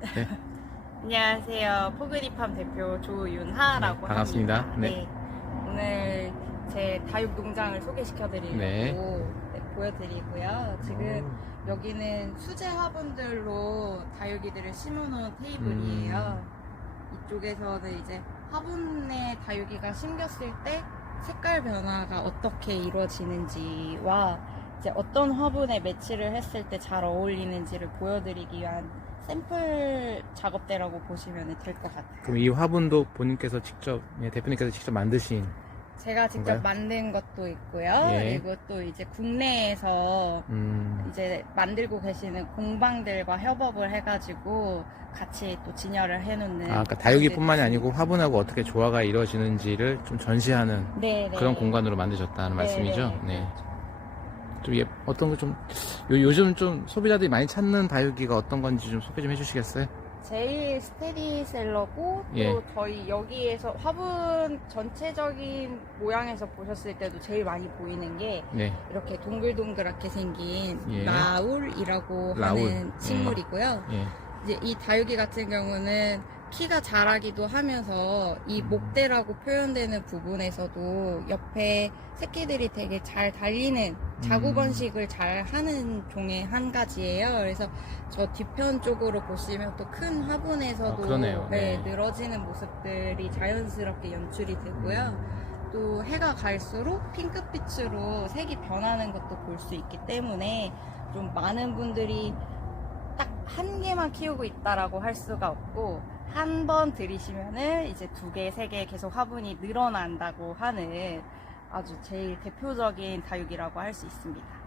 네. 안녕하세요. 포그리팜 대표 조윤하라고 네, 반갑습니다. 합니다. 네. 오늘 제 다육 농장을 소개시켜드리려고 네. 네, 보여드리고요. 지금 여기는 수제 화분들로 다육이들을 심어놓은 테이블이에요. 음. 이쪽에서는 이제 화분에 다육이가 심겼을 때 색깔 변화가 어떻게 이루어지는지와 이제 어떤 화분에 매치를 했을 때 잘 어울리는지를 보여드리기 위한 샘플 작업대라고 보시면 될 것 같아요. 그럼 이 화분도 본인께서 직접 예, 대표님께서 직접 만드신 제가 직접 뭔가요? 만든 것도 있고요. 예. 그리고 또 이제 국내에서 음, 이제 만들고 계시는 공방들과 협업을 해가지고 같이 또 진열을 해놓는. 아, 그러니까 다육이뿐만이 아니고 화분하고 어떻게 조화가 이루어지는지를 좀 전시하는 네, 네. 그런 공간으로 만드셨다는 네, 말씀이죠. 네. 네. 좀 예, 어떤 거좀 요즘 좀 소비자들이 많이 찾는 다육이가 어떤 건지 좀 소개 좀 해주시겠어요? 제일 스테디셀러고 또 예. 저희 여기에서 화분 전체적인 모양에서 보셨을 때도 제일 많이 보이는 게 네. 이렇게 동글동글하게 생긴 예. 라울이라고 라울. 하는 식물이고요. 예. 이제 이 다육이 같은 경우는 키가 자라기도 하면서 이 목대라고 표현되는 부분에서도 옆에 새끼들이 되게 잘 달리는 자구 음. 번식을 잘 하는 종의 한 가지예요. 그래서 저 뒤편 쪽으로 보시면 또 큰 화분에서도 아, 그러네요. 네, 네. 늘어지는 모습들이 자연스럽게 연출이 되고요. 또 해가 갈수록 핑크빛으로 색이 변하는 것도 볼 수 있기 때문에 좀 많은 분들이 딱 한 개만 키우고 있다라고 할 수가 없고 한 번 들이시면은 이제 두 개, 세 개 계속 화분이 늘어난다고 하는 아주 제일 대표적인 다육이라고 할 수 있습니다.